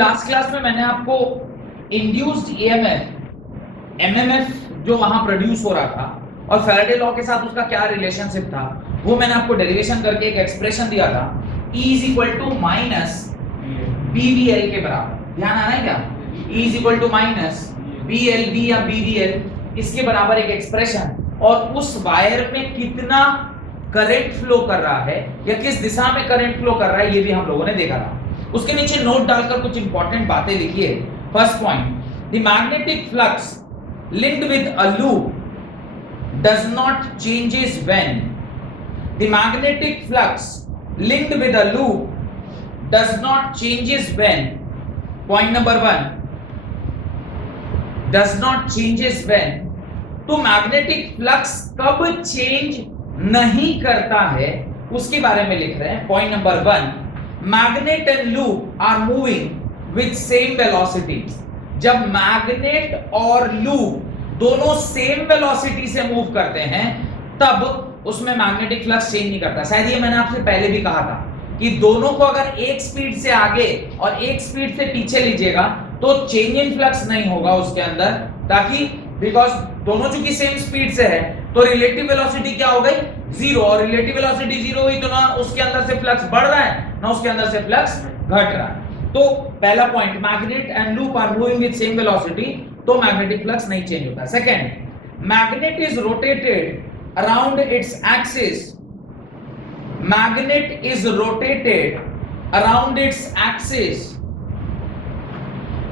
Last class में मैंने आपको इंड्यूस्ड ईएमएफ एमएमएफ जो वहां प्रोड्यूस हो रहा था और फैराडे लॉ के साथ उसका क्या रिलेशनशिप था वो मैंने आपको डेरिवेशन करके एक एक्सप्रेशन दिया था E is equal to minus BVL के बराबर। ध्यान आ रहा है क्या? E is equal to minus BLV या BVL इसके बराबर एक एक्सप्रेशन और उस वायर में कितना करंट फ्लो कर रहा है या किस दिशा में करंट फ्लो कर रहा है ये भी हम लोगों ने देखा था। उसके नीचे नोट डालकर कुछ इंपॉर्टेंट बातें लिखी है। First point, the magnetic flux linked with a loop does not changes when the magnetic flux linked with a loop does not changes when point number 1 does not changes when तो magnetic flux कब change नहीं करता है उसके बारे में लिख रहे हैं। Point number 1, magnet and loop are moving with same velocity. जब मैग्नेट और लूप दोनों सेम वेलोसिटी से मूव करते हैं तब उसमें मैग्नेटिक फ्लक्स चेंज नहीं करता। शायद ये मैंने आपसे पहले भी कहा था कि दोनों को अगर एक स्पीड से आगे और एक स्पीड से पीछे लीजिएगा तो चेंज इन फ्लक्स नहीं होगा उसके अंदर, ताकि बिकॉज दोनों चूंकि सेम स्पीड से है तो रिलेटिव वेलोसिटी क्या हो गई? जीरो। और रिलेटिव वेलोसिटी जीरो हुई तो ना उसके अंदर से फ्लक्स बढ़ रहा है ना उसके अंदर से फ्लक्स घट रहा है। तो पहला point, magnet and loop are moving with same velocity तो मैग्नेटिक फ्लक्स नहीं चेंज होता। Second, magnet is rotated around its axis. Magnet is rotated around its axis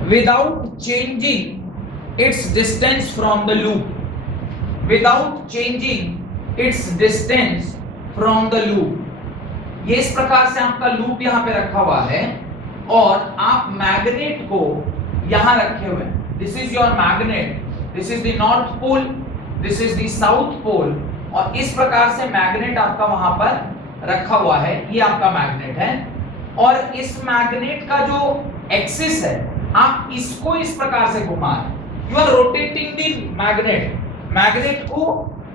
without changing its distance from the loop. Without changing its distance from the loop. ये इस प्रकार से आपका loop यहां पे रखा हुआ है और आप मैग्नेट को यहां रखे हुए हैं। This is your magnet, this is the north pole, this is the south pole और इस प्रकार से मैग्नेट आपका वहां पर रखा हुआ है। ये आपका मैग्नेट है और इस मैग्नेट का जो एक्सिस है आप इसको इस प्रकार से घुमा रहे। You are rotating the magnet, magnet को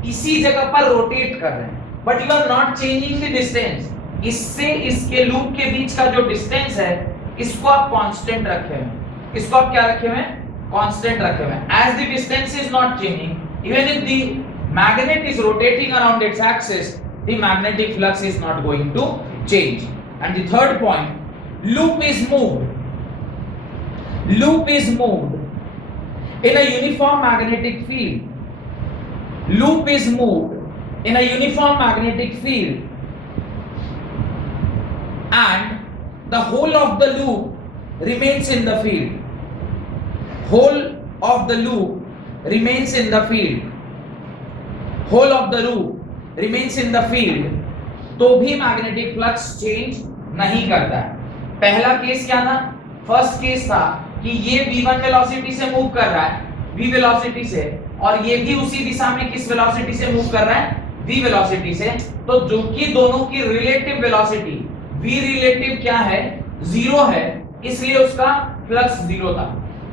इसी जगह पर रोटेट कर रहे हैं but you are not changing the distance. इससे इसके लूप के बीच का जो डिस्टेंस है इसको आप कांस्टेंट रखे हुए हैं। इसको आप क्या रखे हुए हैं? कांस्टेंट रखे हुए हैं। As the distance is not changing, even if the magnet is rotating around its axis, the magnetic flux is not going to change. And the third point, loop is moved, loop is moved in a uniform magnetic field. Loop is moved in a uniform magnetic field and the whole of the loop remains in the field. Whole of the loop remains in the field. Whole of the loop remains in the field. तो भी magnetic flux change नहीं करता है। पहला case क्या था? First case था कि ये v1 वेलोसिटी से मूव कर रहा है, v वेलोसिटी से, और ये भी उसी दिशा में किस वेलोसिटी से मूव कर रहा है? v वेलोसिटी से। तो जो कि दोनों की रिलेटिव वेलोसिटी v रिलेटिव क्या है? जीरो है, इसलिए उसका फ्लक्स जीरो था।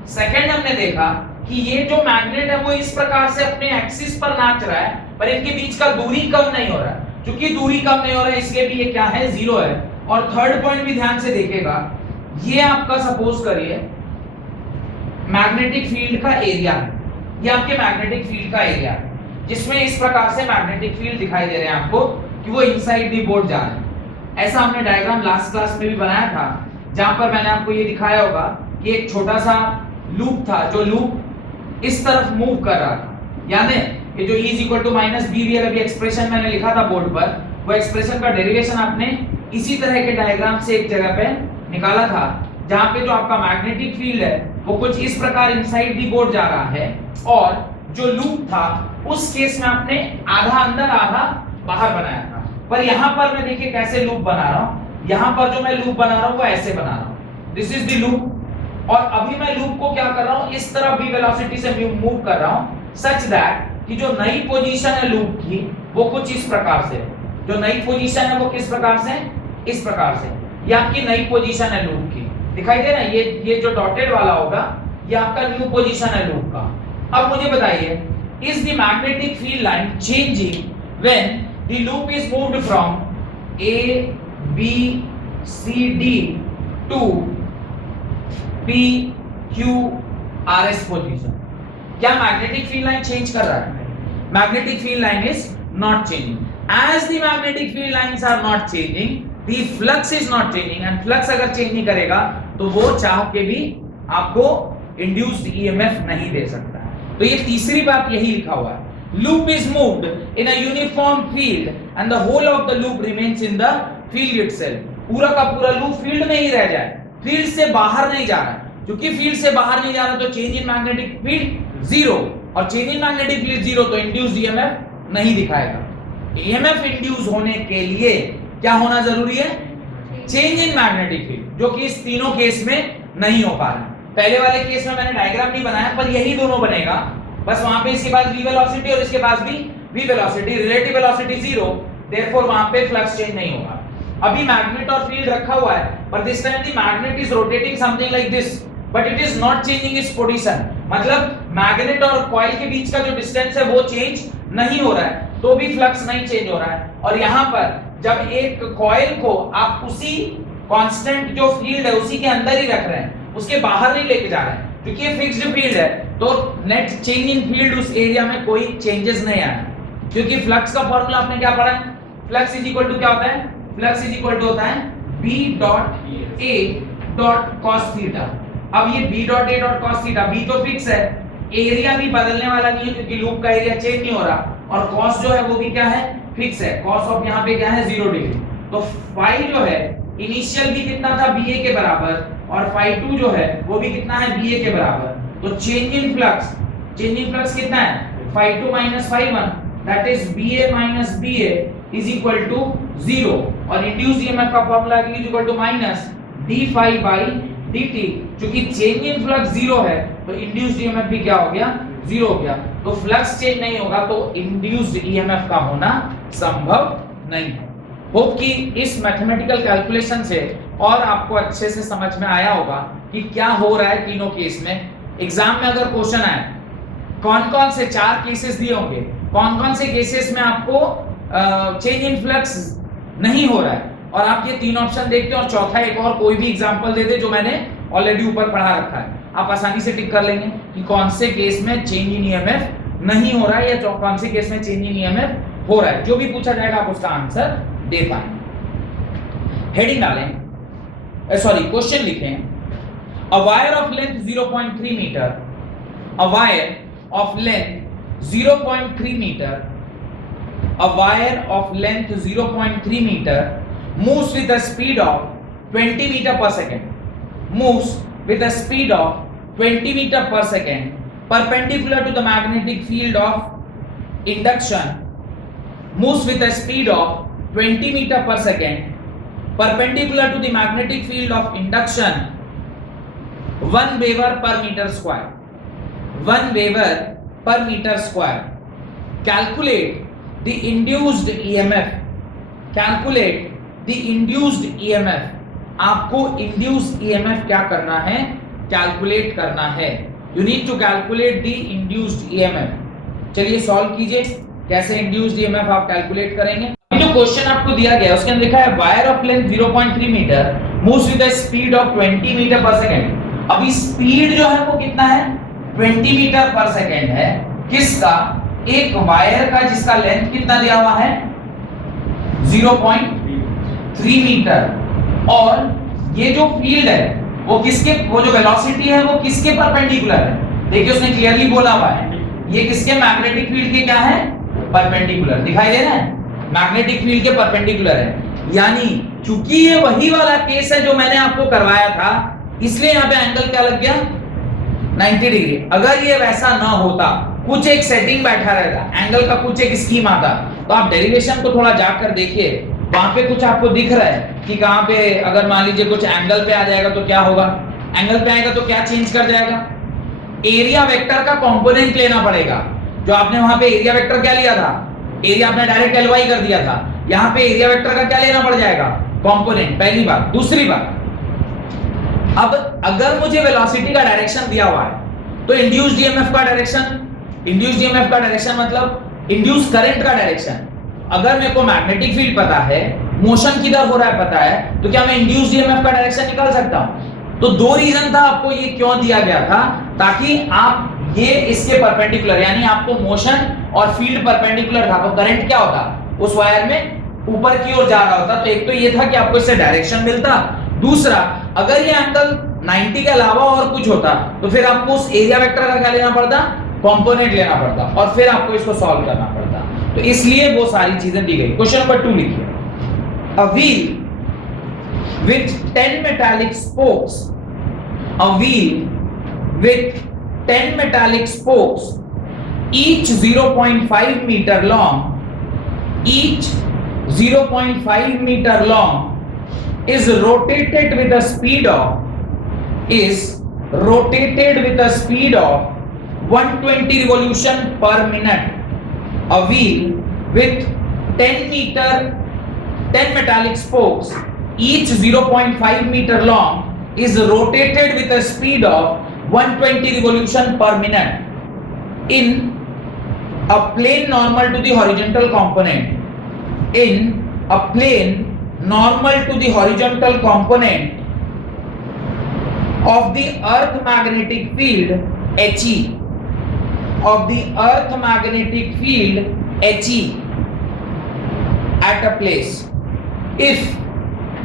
सेकंड हमने देखा कि ये जो मैग्नेट है वो इस प्रकार से अपने एक्सिस पर नाच रहा है पर इनके बीच का दूरी कम नहीं हो रहा है। क्योंकि दूरी कम नहीं हो रहा है इसलिए भी ये क्या है? जीरो है। और थर्ड पॉइंट भी ध्यान से देखेगा, ये आपका सपोज करिए मैग्नेटिक फील्ड का एरिया है, ये आपके मैग्नेटिक फील्ड का एरिया है जिसमें इस प्रकार से मैग्नेटिक फील्ड दिखाई दे रहे हैं आपको कि वो इनसाइड दी बोर्ड जा रहे हैं। ऐसा हमने डायग्राम लास्ट क्लास में भी बनाया था जहां पर मैंने आपको ये दिखाया होगा कि एक छोटा सा लूप था जो लूप इस तरफ मूव कर रहा था। याद है ये जो E is equal to minus BVL अभी एक्सप्रेशन मैंने लिखा था बोर्ड पर, वो एक्सप्रेशन का डेरिवेशन आपने इसी तरह के डायग्राम से एक जगह पे निकाला था जहां पे जो आपका मैग्नेटिक फील्ड है वो कुछ इस प्रकार इनसाइड दी बोर्ड जा रहा है और जो लूप था उस केस में आपने आधा अंदर आधा बाहर बनाया था। पर यहां पर मैं देखिए कैसे लूप बना रहा हूं। यहां पर जो मैं लूप बना रहा हूं वो ऐसे बना रहा हूं, दिस इज द लूप और अभी मैं लूप को क्या कर रहा हूं? इस तरफ भी वेलोसिटी से मूव कर रहा हूं सच दैट कि जो नई पोजीशन है लूप की वो कुछ इस प्रकार से, जो नई पोजीशन है वो किस प्रकार से? इस प्रकार से। ये आपकी नई पोजीशन है लूप की, दिखाई दे रहा है? ये जो डॉटेड वाला होगा ये आपका न्यू पोजीशन है लूप का। अब मुझे बताइए, is the magnetic field line changing when the loop is moved from A B C D to P Q R S position. क्या मैग्नेटिक फील्ड लाइन चेंज कर रहा है? Magnetic field line is not changing. As the magnetic field lines are not changing, the flux is not changing, and flux अगर change नहीं करेगा तो वो चाह के भी आपको इंड्यूस्ड ईएमएफ नहीं दे सकता है। तो ये तीसरी बात यही लिखा हुआ है, loop is moved in a uniform field and the whole of the loop remains in the field itself। पूरा का पूरा लूप फील्ड में ही रह जाए, फील्ड से बाहर नहीं जा रहा है। क्योंकि फील्ड से बाहर नहीं जा रहा तो change in magnetic field zero, और change in magnetic field zero तो इंड्यूस्ड ईएमएफ नहीं दिखाएगा। ईएमएफ इंड्यूस होने के लिए क्या होना जरूरी है? चेंज इन मैग्नेटिक फील्ड, जो कि इस तीनों केस में नहीं हो पा रहा है। पहले वाले केस में मैंने डायग्राम नहीं बनाया, पर यही दोनों बनेगा, बस वहां पे इसके पास v वेलोसिटी और इसके पास भी v velocity, relative velocity zero, therefore वहां पे फ्लक्स चेंज नहीं होगा। अभी मैग्नेट और फील्ड रखा हुआ है, पर this time the magnet is rotating something like this, but it is not changing its position. मतलब मैग्नेट और कॉइल के बीच का जो डिस्टेंस है वो चेंज नहीं हो रहा है, तो भी फ्लक्स नहीं चेंज हो रहा है। और यहाँ पर जब एक कॉइल को आप उसी कांस्टेंट जो फील्ड है उसी के अंदर ही रख रहे हैं, उसके बाहर नहीं लेके जा रहे हैं, क्योंकि ये फिक्स्ड फील्ड है, तो नेट चेंज इन फील्ड उस एरिया में कोई चेंजेस नहीं आया। क्योंकि फ्लक्स का फार्मूला आपने क्या पढ़ा है? फ्लक्स इज इक्वल टू क्या होता है? फ्लक्स इज इक्वल टू होता है b dot a dot cos theta. अब ये b dot a dot cos theta, b तो फिक्स है, एरिया भी बदलने वाला नहीं है क्योंकि लूप का एरिया चेंज नहीं हो रहा, और cos जो है वो भी क्या है? फिक्स है। cos ऑफ यहाँ पे क्या है? 0 डिग्री। तो फाई जो है इनिशियल भी कितना था? ba के बराबर, और फाई 2 जो है वो भी कितना है? ba के बराबर। तो चेंज इन फ्लक्स कितना है? Phi 2 minus phi 1, that is ba minus ba is equal to 0, और इंड्यूस्ड ईएमएफ का formula is equal to minus d phi by dt। क्योंकि चेंज इन फ्लक्स 0 है तो इंड्यूस्ड ईएमएफ भी क्या हो गया? 0 हो गया। तो फ्लक्स चेंज नहीं होगा तो इंड्यूस्ड ईएमएफ का होना संभव नहीं है। होप कि इस मैथमेटिकल कैलकुलेशन से और आपको अच्छे से समझ में आया होगा कि क्या हो रहा है तीनों केस में। एग्जाम में अगर क्वेश्चन आए, कौन-कौन से 4 केसेस दिए होंगे, कौन-कौन से केसेस में आपको चेंज इन फ्लक्स नहीं हो रहा है, और आप ये 3 ऑप्शन देखते हैं और चौथा एक और कोई भी एग्जांपल दे दे जो मैंने ऑलरेडी ऊपर पढ़ा रखा है, आप आसानी से टिक कर लेंगे कि कौन से केस में चेंज इन ईएमएफ नहीं हो रहा है या कौन से केस में चेंज इन ईएमएफ हो रहा है। जो भी पूछा जाएगा आप उसका आंसर दे पाएंगे। हेडिंग डालें, सॉरी क्वेश्चन लिखें, a wire of length 0.3 meter, a wire of length 0.3 meter, a wire of length 0.3 meter moves with a speed of 20 meter per second, moves with a speed of 20 meter per second perpendicular to the magnetic field of induction, moves with a speed of 20 meter per second perpendicular to the magnetic field of induction 1 Weber per meter square, 1 Weber per meter square. Calculate the induced EMF, calculate the induced EMF। आपको induced EMF क्या करना है? Calculate करना है। You need to calculate the induced EMF। चलिए solve कीजिए, कैसे induced EMF आप कैलकुलेट करेंगे। जो क्वेश्चन आपको दिया गया उसके अंदर लिखा है wire of length 0.3 metre moves with a speed of 20 metre per second. अभी स्पीड जो है वो कितना है? 20 मीटर पर सेकंड है। किसका? एक वायर का जिसका लेंथ कितना दिया हुआ है? 0.3 मीटर। और ये जो फील्ड है वो किसके, वो जो वेलोसिटी है वो किसके परपेंडिकुलर है? देखिए उसने क्लियरली बोला हुआ है ये किसके, मैग्नेटिक फील्ड के क्या है? परपेंडिकुलर। दिखाई दे रहा है? मैग्नेटिक फील्ड के परपेंडिकुलर है। यानी क्योंकि ये वही वाला केस है जो मैंने आपको करवाया था, इसलिए यहाँ पे एंगल क्या लग गया? 90 डिग्री। अगर ये वैसा ना होता, कुछ एक सेटिंग बैठा रहता, एंगल का कुछ एक स्कीम आता, तो आप डेरिवेशन को थोड़ा जाकर देखिए, वहां पे कुछ आपको दिख रहा है कि कहां पे अगर मान लीजिए कुछ एंगल पे आ जाएगा तो क्या होगा? एंगल पे आएगा तो क्या चेंज कर जाएगा? एरिया वेक्टर का कंपोनेंट लेना पड़ेगा। जो आपने वहां पे एरिया वेक्टर क्या लिया था? एरिया आपने डायरेक्ट एलवाई कर दिया था। यहाँ पे एरिया वेक्टर का क्या लेना पड़ जाएगा? कंपोनेंट। पहली बात। दूसरी बात, अब अगर मुझे वेलोसिटी का डायरेक्शन दिया हुआ है तो इंड्यूस्ड ईएमएफ का डायरेक्शन, इंड्यूस्ड ईएमएफ का डायरेक्शन मतलब इंड्यूस्ड करंट का डायरेक्शन। अगर मेरे को मैग्नेटिक फील्ड पता है, मोशन किधर हो रहा है पता है, तो क्या मैं इंड्यूस्ड ईएमएफ का डायरेक्शन निकाल सकता हूं? तो दो रीजन था आपको ये क्यों दिया गया था, ताकि आप ये इसके परपेंडिकुलर, यानी आपको मोशन और फील्ड परपेंडिकुलर था, तो करंट क्या होता उस वायर में ऊपर की ओर जा रहा होता। तो एक तो ये था कि आपको इससे डायरेक्शन मिलता, दूसरा अगर ये एंगल 90 के अलावा और कुछ होता तो फिर आपको उस एरिया वेक्टर का क्या लेना पड़ता, कंपोनेंट लेना पड़ता, और फिर आपको इसको सॉल्व करना पड़ता। तो इसलिए वो सारी चीजें दी गई। क्वेश्चन नंबर 2 लिखिए, a wheel with 10 metallic spokes, a wheel with 10 metallic spokes, each 0.5 meter long, each 0.5 meter long, is rotated with a speed of 120 revolution per minute. A wheel with 10 metallic spokes, each 0.5 meter long, is rotated with a speed of 120 revolution per minute in a plane normal to the horizontal component. In a plane normal to the horizontal component of the earth magnetic field He, of the earth magnetic field He at a place. If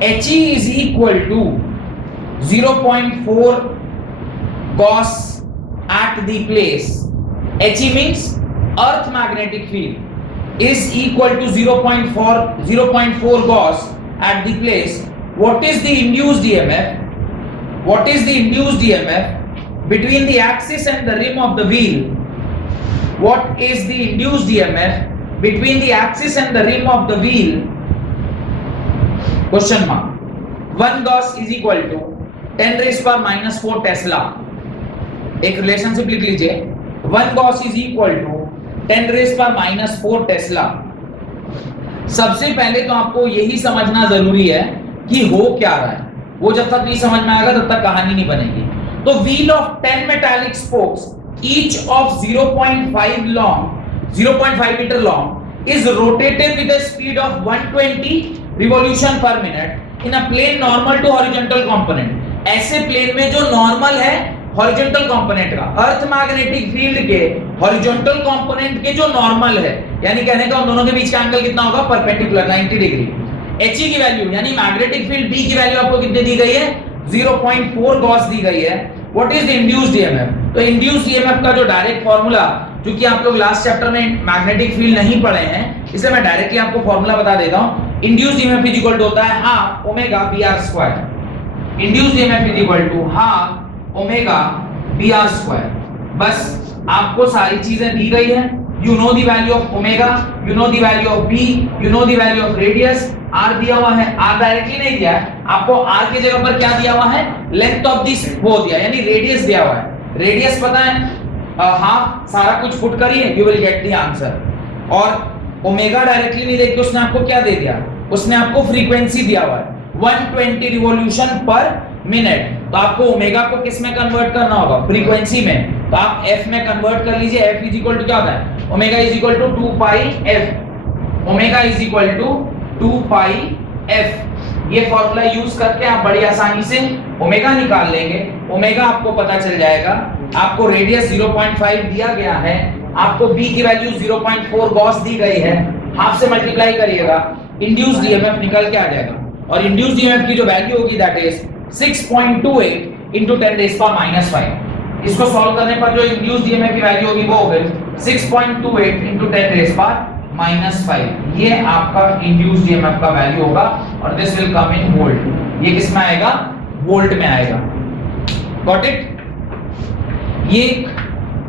He is equal to 0.4 Gauss at the place, He means earth magnetic field is equal to 0.4 Gauss at the place. What is the induced EMF? What is the induced EMF between the axis and the rim of the wheel? What is the induced EMF between the axis and the rim of the wheel? Question mark. 1 Gauss is equal to 10 raised power minus 4 Tesla. एक relationship लिख लीजिए, 1 Gauss is equal to 10 raised power minus 4 Tesla. सबसे पहले तो आपको यही समझना जरूरी है कि हो क्या रहा है, वो जब तक नहीं समझ में आएगा तब तक कहानी नहीं बनेगी। तो wheel of 10 metallic spokes, each of 0.5 metre long, is rotated with a speed of 120 revolution per minute in a plane normal to horizontal component. ऐसे प्लेन में जो नॉर्मल है हॉरिजॉन्टल कंपोनेंट का, अर्थ मैग्नेटिक फील्ड के horizontal component के जो normal है, यानी कहने का उन दोनों के बीच का एंगल कितना होगा, परपेंडिकुलर 90 डिग्री। He की वैल्यू यानी मैग्नेटिक फील्ड B की वैल्यू आपको कितनी दी गई है, 0.4 गॉस दी गई है। What is the induced EMF? तो इंड्यूस्ड ईएमएफ का जो डायरेक्ट फार्मूला, क्योंकि आप लोग लास्ट चैप्टर में मैग्नेटिक फील्ड नहीं पढ़े हैं, इसलिए मैं डायरेक्टली आपको फार्मूला बता देता हूं। Induced EMF is equal to होता है half omega br square. Induced EMF is equal to half omega br square. बस आपको सारी चीजें दी गई है। You know the value of omega, you know the value of b, you know the value of radius। r दिया हुआ है, r directly नहीं दिया है आपको, r की जगह पर क्या दिया हुआ है, लेंथ ऑफ दिस वो दिया, यानी रेडियस दिया हुआ है। रेडियस पता है, हाफ, सारा कुछ पुट करिए, you will get the answer। और ओमेगा डायरेक्टली नहीं देके उसने आपको क्या दे दिया, उसने आपको फ्रीक्वेंसी दिया हुआ है 120 रिवॉल्यूशन पर मिनट। तो आपको ओमेगा को किस में कन्वर्ट करना होगा, फ्रीक्वेंसी में। तो आप f में कन्वर्ट कर लीजिए। f इज इक्वल टू क्या होता है, omega is equal to 2 pi f। Omega is equal to 2 pi f। ये फॉर्मूला यूज करके आप बड़ी आसानी से ओमेगा निकाल लेंगे। ओमेगा आपको पता चल जाएगा। आपको रेडियस 0.5 दिया गया है, आपको b की वैल्यू 0.4 गॉस दी गई है, हाफ से मल्टीप्लाई करिएगा, इंड्यूस्ड ईएमएफ निकल के आ जाएगा। और इंड्यूस्ड ईएमएफ की जो वैल्यू होगी that is 6.28 into 10 raised power minus 5। इसको सॉल्व करने पर जो इंड्यूस्ड ईएमएफ की वैल्यू होगी वो होगी 6.28 into 10 raised power minus 5। ये आपका इंड्यूस्ड ईएमएफ का वैल्यू होगा और this will come in volt. ये किस में आएगा, वोल्ट में आएगा। Got it? ये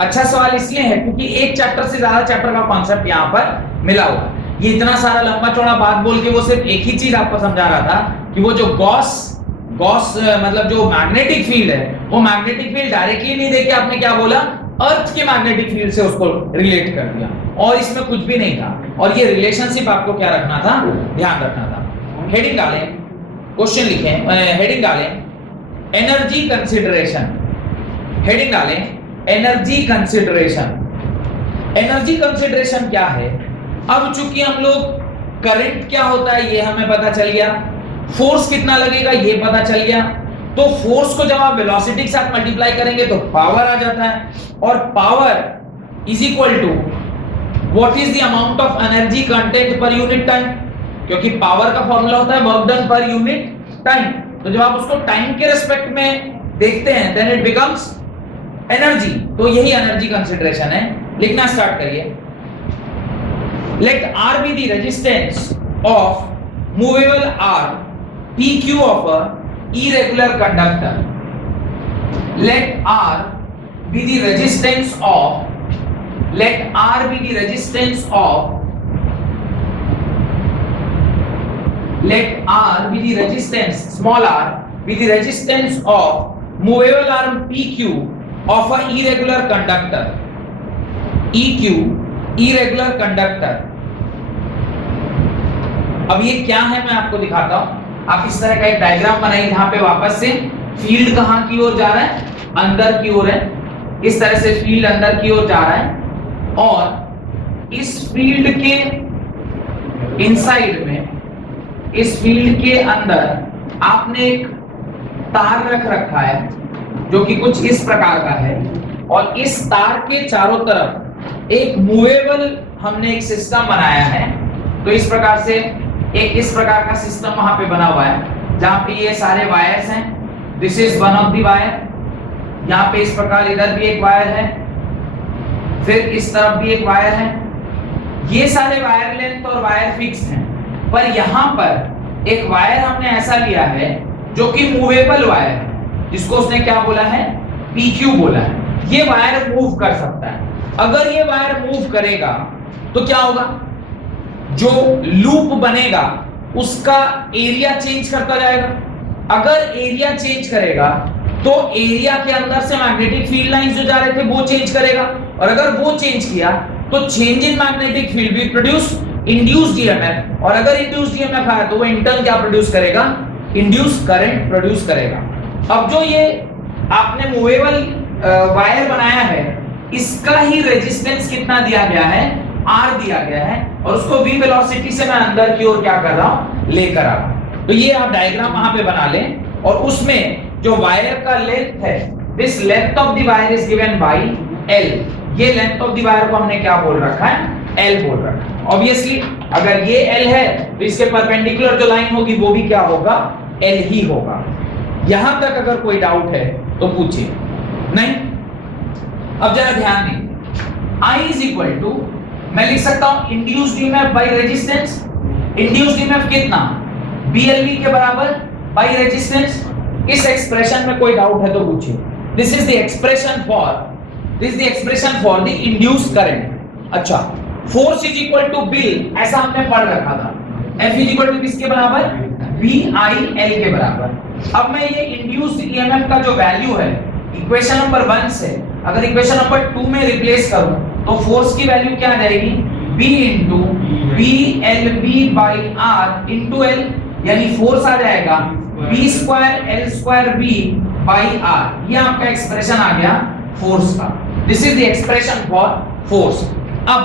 अच्छा सवाल इसलिए है क्योंकि एक चैप्टर से ज्यादा चैप्टर का कॉन्सेप्ट यहाँ पर मिला हुआ। ये इतना सारा लंबा चौड़ा बात बोल के वो सिर्फ एक ही चीज आपको समझा रहा था कि वो जो गॉस मतलब जो मैग्नेटिक फील्ड है, वो मैग्नेटिक फील्ड डायरेक्टली नहीं देके आपने क्या बोला, अर्थ के मैग्नेटिक फील्ड से उसको रिलेट कर दिया, और इसमें कुछ भी नहीं था। और ये रिलेशनशिप आपको क्या रखना था, ध्यान रखना था। हेडिंग डालें, क्वेश्चन लिखें, हेडिंग डालें एनर्जी कंसिडरेशन। हेडिंग डालें एनर्जी कंसिडरेशन। एनर्जी कंसिडरेशन क्या है? अब चूंकि हम लोग करंट क्या होता है ये हमें पता चल गया, फोर्स कितना लगेगा ये पता चल गया, तो फोर्स को जब आप वेलोसिटी के साथ मल्टीप्लाई करेंगे तो पावर आ जाता है, और power is equal to what is the amount of energy content per unit time, क्योंकि पावर का फॉर्मूला होता है work done per unit time. तो जब आप उसको टाइम के रेस्पेक्ट में देखते हैं देन इट बिकम्स एनर्जी। तो यही एनर्जी कंसीडरेशन है। लिखना स्टार्ट करिए। Let R be the resistance of movable R P Q of a irregular conductor. Let R be the resistance of small r be the resistance of movable arm PQ of a irregular conductor. EQ irregular conductor. अब ये क्या है मैं आपको दिखाता हूं। आप इस तरह का एक डायग्राम बनाइए जहां पे वापस से फील्ड कहां की ओर जा रहा है, अंदर की ओर है। इस तरह से फील्ड अंदर की ओर जा रहा है, और इस फील्ड के इनसाइड में, इस फील्ड के अंदर आपने एक तार रख रखा है जो कि कुछ इस प्रकार का है, और इस तार के चारों तरफ एक मूवेबल हमने एक सिस्टम बनाया है। तो इस प्रकार से एक इस प्रकार का सिस्टम वहां पे बना हुआ है जहां पे ये सारे वायर्स हैं। This is one of the wire. यहाँ पे इस प्रकार इधर भी एक वायर है, फिर इस तरफ भी एक वायर है। ये सारे वायर लेंथ और वायर फिक्स हैं, पर यहाँ पर एक वायर हमने ऐसा लिया है जो कि मूवेबल वायर है, जिसको उसने क्या बोला है, PQ बोला है। ये वायर मूव कर सकता है। अगर ये वायर मूव करेगा तो क्या होगा, जो लूप बनेगा उसका एरिया चेंज करता जाएगा। अगर एरिया चेंज करेगा तो एरिया के अंदर से मैग्नेटिक फील्ड लाइंस जो जा रहे थे वो चेंज करेगा, और अगर वो चेंज किया तो चेंज इन मैग्नेटिक फील्ड भी प्रोड्यूस इंड्यूस्ड ईएमएफ, और अगर इंड्यूस्ड ईएमएफ आया तो वो इंटर्न क्या प्रोड्यूस करेगा, इंड्यूस्ड करंट प्रोड्यूस करेगा। अब जो ये आपने मूवेबल वायर बनाया है, इसका ही रेजिस्टेंस कितना दिया गया है, R दिया गया है, और उसको v वेलोसिटी से मैं अंदर की ओर क्या कर रहा हूं, लेकर आ रहा हूं। तो ये आप डायग्राम वहां पे बना लें, और उसमें जो वायर का लेंथ है, this length of the wire is given bye L। ये लेंथ ऑफ द वायर को हमने क्या बोल रखा है, L बोल रखा है। ऑब्वियसली अगर ये L है तो इसके परपेंडिकुलर जो लाइन होगी वो भी क्या होगा, L ही होगा। यहां तक अगर कोई डाउट है तो पूछिए। नहीं, अब जरा ध्यान दीजिए। I इज इक्वल टू, मैं लिख सकता हूं induced EMF by resistance. Induced EMF कितना, BLV के बराबर बाय रेजिस्टेंस। इस एक्सप्रेशन में कोई डाउट है तो पूछिए। This is the expression for the induced current. अच्छा, force is equal to BIL, ऐसा हमने पढ़ रखा था। F इज इक्वल टू किसके बराबर, BIL के बराबर। अब मैं ये इंड्यूस्ड ईएमएफ का जो वैल्यू है इक्वेशन नंबर 1 से अगर इक्वेशन नंबर 2 में रिप्लेस करूं तो फोर्स की वैल्यू क्या आ जाएगी, B into BLB by R into L, यानी फोर्स आ जाएगा B square L square B by R। ये आपका एक्सप्रेशन आ गया फोर्स का। This is the expression for force. अब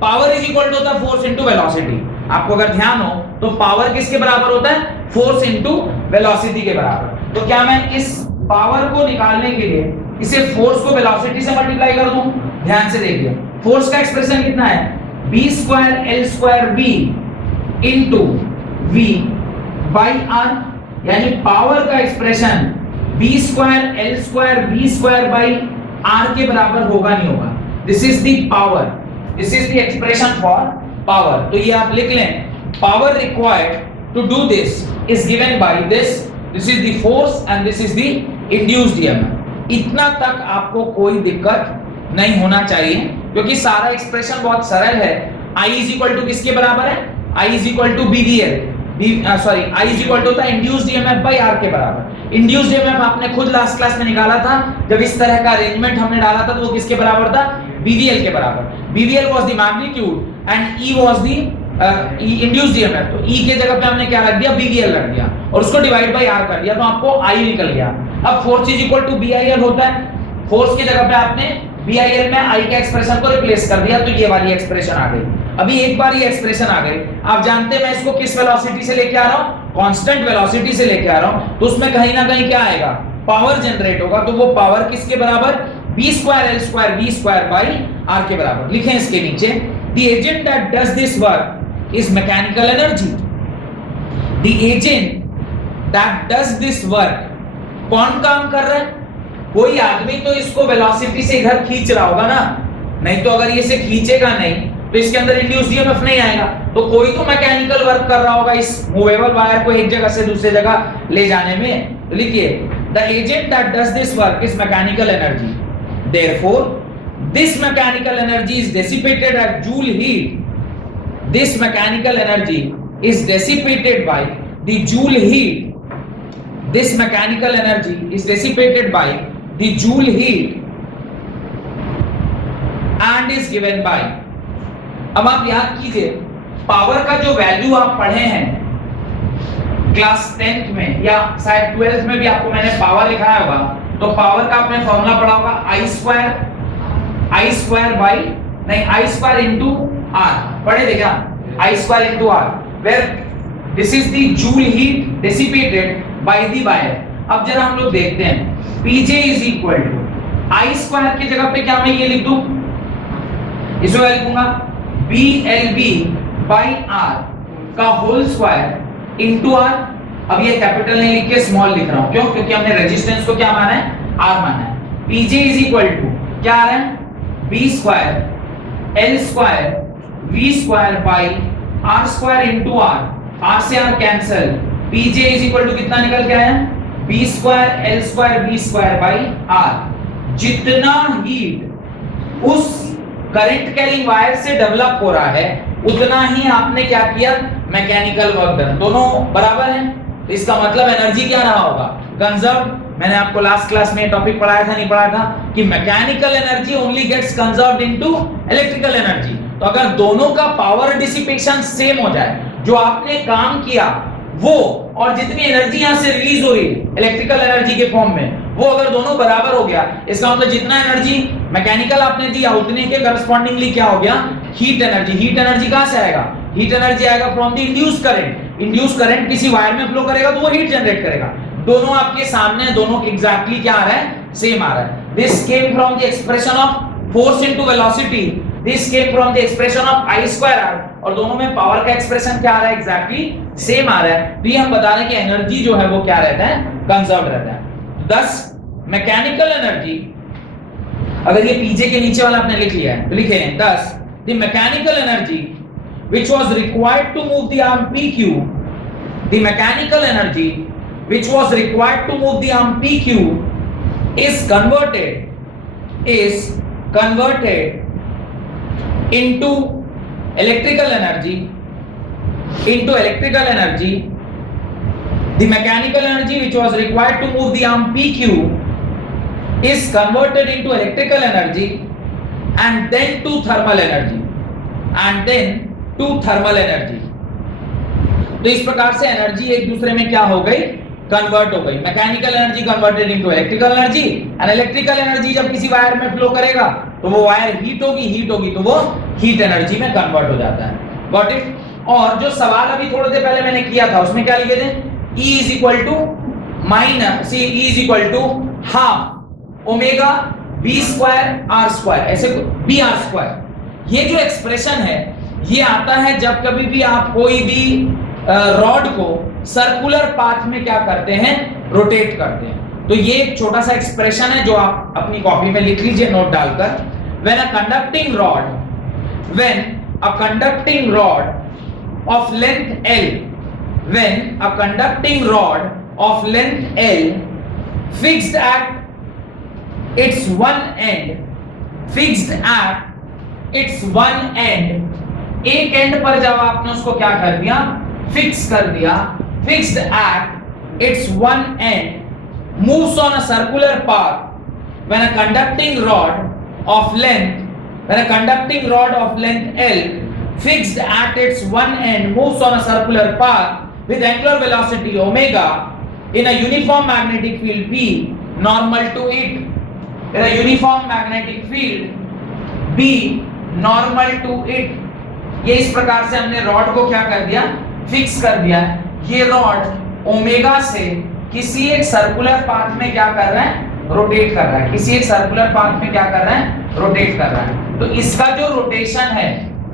पावर इज इक्वल टू होता है फोर्स इंटू वेलोसिटी। आपको अगर ध्यान हो तो पावर किसके बराबर होता है, फोर्स इंटू वेलोसिटी के बराबर। तो क्या मैं इस पावर को निकालने के लिए इसे फोर्स को वेलोसिटी से मल्टीप्लाई कर दूं? ध्यान से देखिए, फोर्स का एक्सप्रेशन कितना है, B square L square B into V by R, यानी पावर का expression B square L square B square by R के बराबर होगा नहीं होगा। This is the power, this is the expression for power. तो ये आप लिख लें, power required to do this is given by this, this is the force and this is the induced EMF. इतना तक आपको कोई दिक्कत नहीं होना चाहिए, क्योंकि सारा एक्सप्रेशन बहुत सरल है। I इज इक्वल टू किसके बराबर है, I is equal to BVL, I is equal to होता है इंड्यूस्ड ईएमएफ बाय R के बराबर। इंड्यूस्ड ईएमएफ आपने खुद लास्ट क्लास में निकाला था, जब इस तरह का अरेंजमेंट हमने डाला था तो वो किसके बराबर था, BVL के बराबर। BVL was the magnitude and E was the induced EMF. तो E के जगह पे हमने क्या रख दिया, BVL रख दिया, और उसको डिवाइड बाय R कर दिया, तो आपको I निकल गया। अब force is equal to BIL होता है, फोर्स की जगह पे आपने BIL में I के एक्सप्रेशन को रिप्लेस कर दिया, तो ये वाली एक्सप्रेशन आ गई। अभी एक बार ये एक्सप्रेशन आ गई, आप जानते हैं मैं इसको किस वेलोसिटी से लेके आ रहा हूं, कांस्टेंट वेलोसिटी से लेके आ रहा हूं तो उसमें कहीं ना कहीं क्या आएगा, पावर जनरेट होगा। तो वो पावर किसके बराबर, b square l square v square by r के बराबर। लिखें इसके नीचे, the agent that does this work is mechanical energy। the agent that does this work, कौन काम कर रहा है, कोई आदमी तो इसको वेलोसिटी से इधर खींच रहा होगा ना, नहीं तो अगर ये इसे खींचेगा नहीं तो इसके अंदर इंड्यूस्ड ईएमएफ नहीं आएगा। तो कोई तो मैकेनिकल वर्क कर रहा होगा इस मूवेबल वायर को एक जगह से दूसरी जगह ले जाने में। तो लिखिए, the agent that does this work is mechanical energy. Therefore, this mechanical energy is dissipated at joule heat. This mechanical energy is dissipated by the joule heat. This mechanical energy is dissipated by the joule heat and is given by। अब आप याद कीजिए, power का जो value आप पढ़े हैं class 10th में या शायद 12th में भी आपको मैंने पावर लिखाया होगा। तो पावर का आपने फॉर्मूला पढ़ा होगा I स्क्वायर बाई नहीं I स्क्वायर इनटू R, पढ़े थे क्या, I square into R, where this is the joule heat dissipated by the wire. अब जरा हम लोग देखते हैं, Pj is equal to I square की जगह पे क्या मैं ये लिख दूं, इसको लिखूंगा BLB बाई R का होल स्क्वायर इनटू R। अब ये कैपिटल नहीं लिख के स्मॉल लिख रहा हूं, क्यों, क्योंकि हमने रेजिस्टेंस को क्या माना है, R माना है। Pj इज इक्वल टू क्या आ रहा है, B square L square V square by R square into R, R से R cancel, Pj is equal to कितना निकल के आया, B square L square V square by R। जितना हीट उस करंट कैरिंग वायर से डेवलप हो रहा है उतना ही आपने क्या किया, मैकेनिकल वर्क डन, दोनों बराबर हैं। तो इसका मतलब एनर्जी क्या रहा होगा, कंजर्व। मैंने आपको लास्ट क्लास में टॉपिक पढ़ाया था, नहीं पढ़ाया था, कि mechanical energy only gets conserved into electrical energy. तो अगर दोनों का पावर डिसिपेशन सेम हो जाए, जो आपने काम किया वो और जितनी एनर्जी यहां से रिलीज हो रही इलेक्ट्रिकल एनर्जी के फॉर्म में, वो अगर दोनों बराबर हो गया, इसका मतलब जितना एनर्जी मैकेनिकल आपने दिया उतने के करस्पॉन्डिंगली क्या हो गया, हीट एनर्जी। हीट एनर्जी कहां से आएगा, हीट एनर्जी आएगा from the induced current. Induced current किसी वायर में फ्लो करेगा तो वो हीट जनरेट करेगा। दोनों आपके सामने, दोनों एग्जैक्टली क्या आ रहा है, सेम आ रहा है। This came from the expression of force into velocity, this came from the expression of I square R, और दोनों में पावर का एक्सप्रेशन क्या आ रहा है, एग्जैक्टली सेम आ रहा है। तो ये हम बता रहे हैं कि एनर्जी जो है वो क्या रहता है, कंजर्व रहता है। थस मैकेनिकल एनर्जी, अगर ये पीजे के नीचे वाला आपने लिख लिया है तो लिखे हैं, thus the mechanical energy which was required to move the arm PQ, the mechanical energy which was required to move the arm PQ is converted into electrical energy, the mechanical energy which was required to move the arm PQ is converted into electrical energy and then to thermal energy, तो इस प्रकार से energy एक दूसरे में क्या हो गई, कन्वर्ट हो गई। Mechanical energy converted into electrical energy, and electrical energy जब किसी वायर में फ्लो करेगा तो वो वायर हीट होगी तो वो हीट एनर्जी में कन्वर्ट हो जाता है। Got it. और जो सवाल अभी थोड़ी देर पहले मैंने किया था उसमें क्या लिखे थे, E is equal to minus E is equal to half omega B square R square, ऐसे B R स्क्वायर। ये जो एक्सप्रेशन है ये आता है जब कभी भी आप कोई भी रॉड को सर्कुलर पाथ में क्या करते हैं, रोटेट करते हैं। तो ये एक छोटा सा एक्सप्रेशन है जो आप अपनी कॉपी में लिख लीजिए नोट डालकर। when a conducting rod of length L fixed at its one end, एक एंड पर जब आपने उसको क्या कर दिया, फिक्स कर दिया, fixed at its one end moves on a circular path when a conducting rod of length L fixed at its one end moves on a circular path with angular velocity omega in a uniform magnetic field B normal to it. In a uniform magnetic field B normal to it. ये इस प्रकार से हमने rod को क्या कर दिया, fix कर दिया। ये रॉड ओमेगा से किसी एक सर्कुलर पाथ में क्या कर रहा है, रोटेट कर रहा है, किसी एक सर्कुलर पाथ में क्या कर रहा है, रोटेट कर रहा है। तो इसका जो रोटेशन है,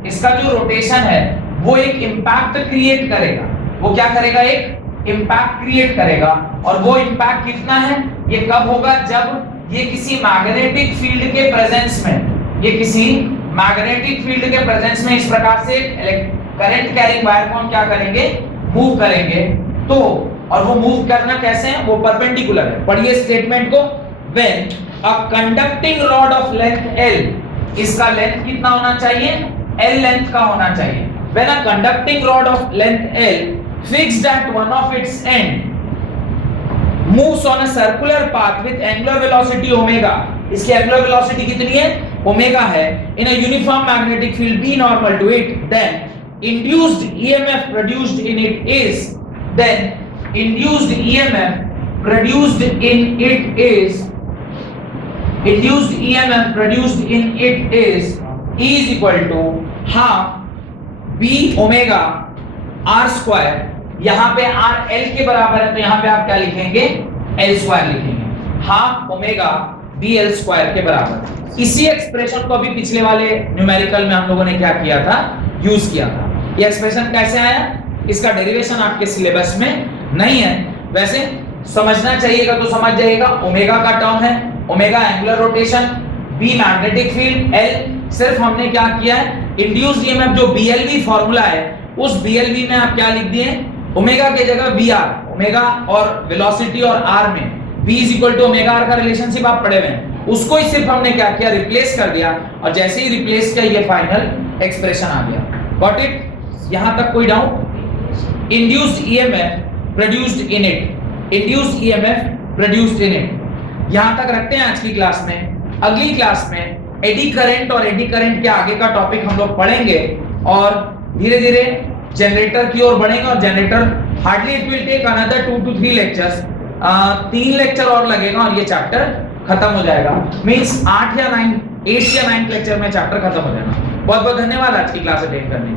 इसका जो रोटेशन है वो एक इंपैक्ट क्रिएट करेगा। वो क्या करेगा, एक इंपैक्ट क्रिएट करेगा। और वो इंपैक्ट कितना है, ये कब होगा, जब ये किसी मैग्नेटिक फील्ड के प्रेजेंस में, ये किसी मैग्नेटिक फील्ड के प्रेजेंस में इस प्रकार से करंट कैरिंग वायर को हम क्या करेंगे, मूव करेंगे। तो और वो मूव करना कैसे है, वो परपेंडिकुलर है। पढ़िए स्टेटमेंट को, when a conducting rod of length L, इसका लेंथ कितना होना चाहिए, L लेंथ का होना चाहिए। When a conducting rod of length L fixed at one of its and moves on a circular path with angular velocity omega, इसकी angular velocity कितनी है, ओमेगा है, in a uniform magnetic field B normal to it, then induced EMF produced in it is, then induced EMF produced in it is, induced EMF produced in it is E is equal to half B omega R square। यहाँ पे R L के बराबर है, तो यहाँ पे आप क्या लिखेंगे, L स्क्वायर लिखेंगे, half omega B L square के बराबर। इसी एक्सप्रेशन को अभी पिछले वाले न्यूमेरिकल में हम लोगों ने क्या किया था, यूज किया था। ये एक्सप्रेशन कैसे आया, इसका डेरिवेशन आपके सिलेबस में नहीं है, वैसे समझना चाहिएगा तो समझ जाइएगा। ओमेगा का टर्म है, omega angular rotation, B magnetic field, L सिर्फ हमने क्या किया है, इंड्यूस्ड ईएमएफ जो बीएलवी फार्मूला है, उस बीएलवी में आप क्या लिख दिए, ओमेगा के जगह वी आर, ओमेगा और वेलोसिटी और आर में v is equal to omega R का रिलेशनशिप आप पढ़े हुए हैं, उसको ही सिर्फ हमने क्या किया, रिप्लेस कर दिया। और जैसे ही रिप्लेस किया ये फाइनल एक्सप्रेशन आ गया। गॉट इट, यहां तक कोई doubt. Induced EMF produced in it, induced EMF produced in it, यहां तक रखते हैं आज की क्लास में। अगली क्लास में एडी करंट और एडी करंट के आगे का टॉपिक हम लोग पढ़ेंगे और धीरे धीरे जनरेटर की ओर बढ़ेंगे। और generator hardly it will take another 2 to 3 lectures, 3 lecture और लगेगा और ये चैप्टर खत्म हो जाएगा। मींस 8 या 9 लेक्चर में चैप्टर खत्म हो जाएगा। बहुत बहुत धन्यवाद आज की क्लास अटेंड करने के लिए।